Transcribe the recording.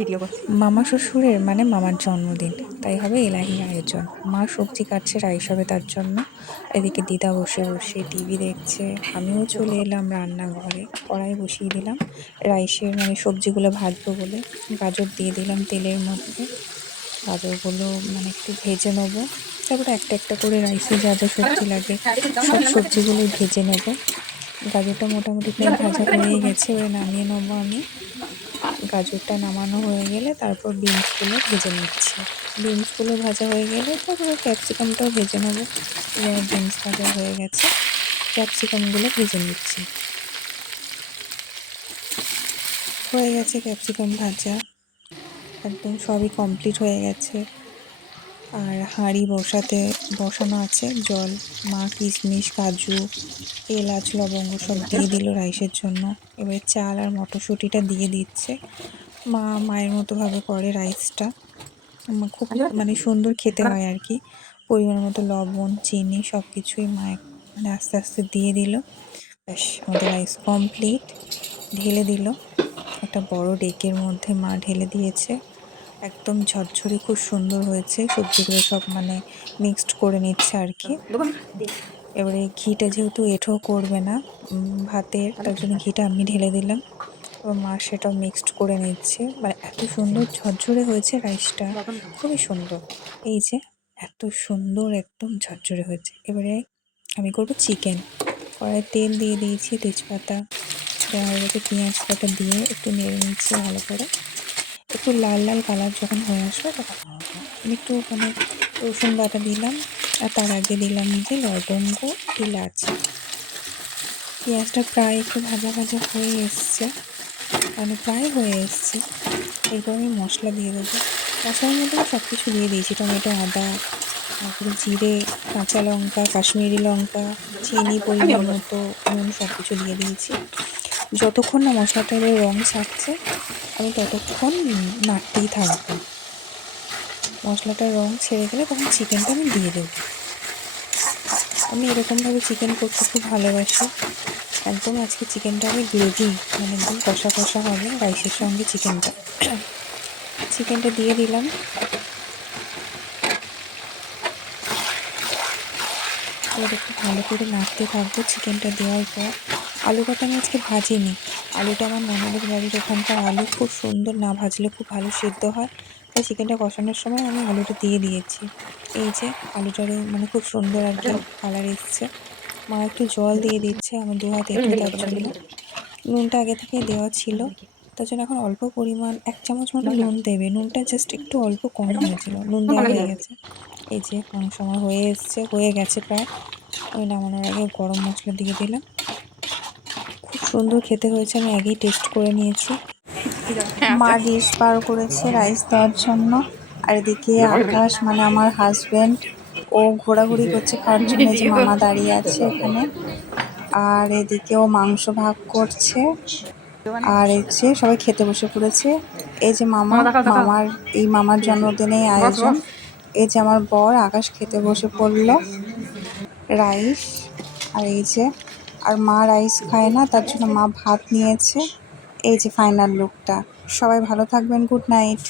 Video করছি। মামা শ্বশুরের মানে মামার জন্মদিন, তাই হবে এলাহি আয়োজন। মা সবজি কাটছে, রাইস হবে তার জন্য। এদিকে দিদা বসে বসে টিভি দেখছে। আমিও চলে এলাম রান্নাঘরে, কড়াই বসিয়ে দিলাম রাইসের মানে সবজিগুলো ভাজবো বলে। গাজর দিয়ে দিলাম তেলের মধ্যে। গাজরগুলো মানে একটু ভেজে নেবো, তারপরে একটা একটা করে রাইসে যা যা সবজি লাগে সব সবজিগুলোই ভেজে নেব। গাজরটা মোটামুটি প্রায় ভাজা হয়ে গেছে, এবারে নামিয়ে নেবো আমি। গাজরটা নামানো হয়ে গেলে তারপর বিনসগুলো ভেজে নিচ্ছি। বিনসগুলো ভাজা হয়ে গেলে তারপরে ক্যাপসিকামটাও ভেজে নেবো। এবার বিনস ভাজা হয়ে গেছে, ক্যাপসিকামগুলো ভেজে নিচ্ছি। হয়ে গেছে ক্যাপসিকাম ভাজা, একদম সবই কমপ্লিট হয়ে গেছে। আর হাঁড়ি বসানো আছে, জল। মা কিশমিশ, কাজু, এলাচ, লবঙ্গ সব দিয়ে দিল রাইসের জন্য। এবারে চাল আর মটরশুঁটিটা দিয়ে দিচ্ছে। মা মায়ের মতো ভাবে করে রাইসটা, খুব মানে সুন্দর খেতে হয় আর কি। পরিমাণ মতো লবণ, চিনি সব কিছুই মা মানে আস্তে আস্তে দিয়ে দিল। ব্যাস, আমাদের রাইস কমপ্লিট। ঢেলে দিল একটা বড় ডেকের মধ্যে, মা ঢেলে দিয়েছে। একদম ঝরঝরে খুব সুন্দর হয়েছে। সবজিগুলো সব মানে মিক্সড করে নিচ্ছে আর কি। এবারে ঘিটা যেহেতু এঁঠো করবে না ভাতের, তার জন্য ঘিটা আমি ঢেলে দিলাম। এবার মা সেটাও মিক্সড করে নিচ্ছে। মানে এত সুন্দর ঝরঝরে হয়েছে রাইসটা, খুবই সুন্দর। এই যে এত সুন্দর একদম ঝরঝরে হয়েছে। এবারে আমি করবো চিকেন। কড়াইয়ে তেল দিয়ে দিয়েছি, তেজপাতা দেওয়া হয়ে গেছে, পেঁয়াজ কাটা দিয়ে একটু নেড়ে নিচ্ছি ভালো করে। একটু লাল লাল কালার যখন হয়ে আসবে তখন আমি একটু মানে রসুন বাটা দিলাম। আর তার আগে দিলাম যে লবঙ্গ, এলাচ। পেঁয়াজটা প্রায় একটু ভাজা ভাজা হয়ে এসছে, মানে প্রায় হয়ে এসছে। এরপর আমি মশলা দিয়ে দেবো। মশলার মধ্যে সব কিছু দিয়ে দিয়েছি, টমেটো, আদা, তারপরে জিরে, কাঁচা লঙ্কা, কাশ্মীরি লঙ্কা, চিনি পরিমাণ মতো, নুন সব কিছু দিয়ে দিয়েছি। যতক্ষণ না মশলাটার রং ছাড়ছে আমি ততক্ষণ নাড়তেই থাকবো। মশলাটার রং ছেড়ে গেলে তখন চিকেনটা আমি দিয়ে দেবো। আমি এরকমভাবে চিকেন করতে খুব ভালোবাসি। একদম আজকে চিকেনটা আমি গ্রেভি মানে একদম কষা কষা হবে রাইসের সঙ্গে চিকেনটা। চিকেনটা দিয়ে দিলাম। এবার একটু ভালো করে নাড়তে থাকবো চিকেনটা দেওয়ার পর। আলুটা তো আমি আজকে ভাজিনি। আলুটা আমার ননদের বাড়ির ওখানকার আলু, খুব সুন্দর, না ভাজলে খুব ভালো সেদ্ধ হয়। তাই চিকেনটা কষানোর সময় আমি আলুটা দিয়ে দিয়েছি। এই যে আলুটারও মানে খুব সুন্দর একটা কালার এসছে। মা একটু জল দিয়ে দিচ্ছে আমার দু হাত এঁঠো তার জন্য। নুনটা আগে থেকে দেওয়া ছিল, তার জন্য এখন অল্প পরিমাণ 1 চামচ মতো নুন দেবে। নুনটা জাস্ট একটু অল্প কম হয়েছিল, নুন দেওয়া হয়ে গেছে। এই যে মাংস আমার হয়ে গেছে প্রায়। আমি নামানোর আগে গরম মশলা দিয়ে দিলাম। খুব সুন্দর খেতে হয়েছে, আমি আগেই টেস্ট করে নিয়েছি। মা ডিশ বার করেছে রাইস দেওয়ার জন্য। আর এদিকে আকাশ মানে আমার হাজবেন্ড, ও ঘোরাঘুরি করছে খাওয়ার জন্য, যে মামা দাঁড়িয়ে আছে এখানে। আর এদিকে ও মাংস ভাগ করছে। আর এই যে সবাই খেতে বসে পড়েছে। এই যে মামার জন্মদিনের আয়োজন। এই যে আমার বর আকাশ খেতে বসে পড়লো রাইস। আর এই যে, আর মা রাইস খায় না, তার জন্য মা ভাত নিয়েছে। এই যে ফাইনাল লুকটা। সবাই ভালো থাকবেন, গুড নাইট।